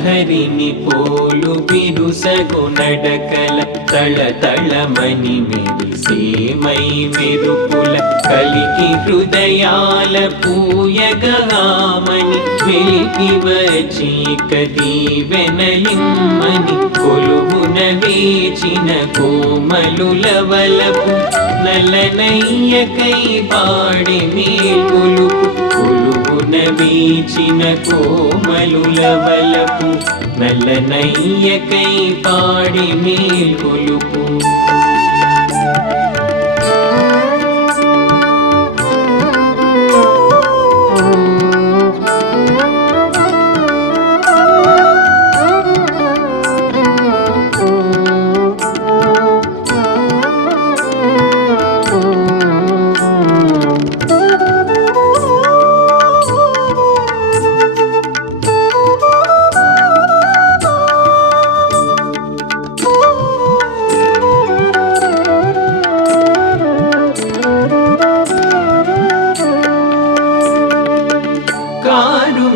హరిని పోలు బిరుసగు నడకల తళతళమని మెరిసేమై మెరుపుల కలికి హృదయాల పూయగామని వెలికి వచ్చి దీవెనలిమ్మని కొలువున వేచిన కోమలుల వలపు నలనయ్యకై పాడి మేల్కొలుపు కొలువున వీచిన కోమలుల వలపు నల్లనయ్యకై పాడి మేల్కొలుపు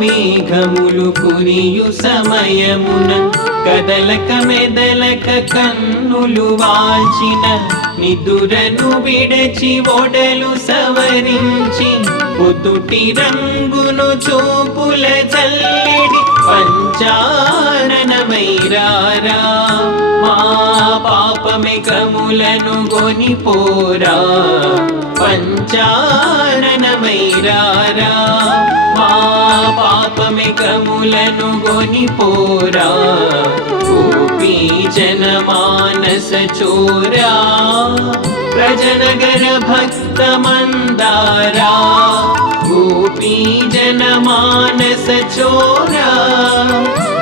మేఘములు కురియు సమయమున కదలక మెదలక కన్నులు వాల్చిన నిదురను విడచి ఒడలు సవరించి పొద్దుటి రంగును చూపుల చల్లిడి పంచాననమైరారా మా పాపమికములను గొనిపోరా పంచాననమైరారా మా పాపమికములను గొనిపోరా గోపీ జనమానస చోరా ప్రజనగర భక్త మందారా గోపీ జనమానస చోరా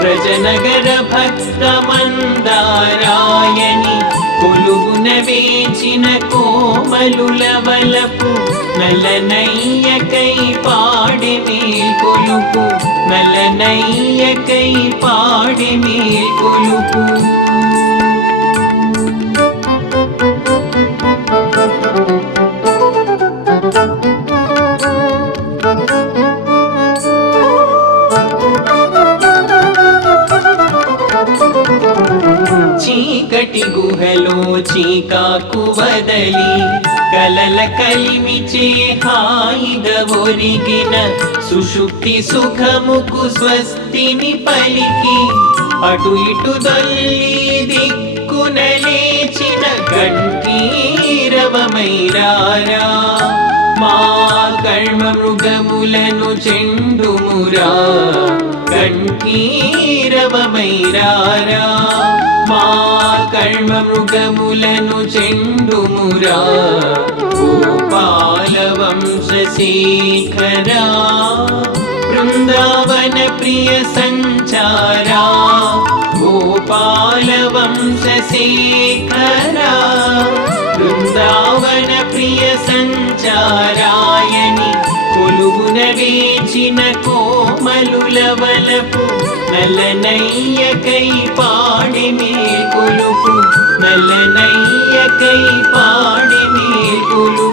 ప్రజనగర భక్త మందారాయని కొలువున వేచిన కోమలుల వలపు నల్లనయ్యకై పాడి మేల్కొలుపు నల్లనయ్యకై పాడి మేల్కొలుపు చీకటి గుహలో చీకాకు వదలి కలల కలిమిచే హాయిగా ఒరిగిన సుషుప్తి సుఖముకు స్వస్తిని పలికి అటు ఇటు దొల్లి దిక్కున లేచిన కంఠీరవమైరారా మా కర్మ మృగములను చెండుమురా కంఠీరవమైరారా మా కర్మ మృగములను చెండుమురా గోపాల వంశశేఖరా బృందావన ప్రియ సంచారా గోపాల వంశశేఖరా బృందావన ప్రియ సంచారాయని కొలువున వేచిన కోమలుల వలపు నల్లనయ్యకై పాడి మేల్కొలుపు నల్లనయ్యకై పాడి మేల్కొలుపు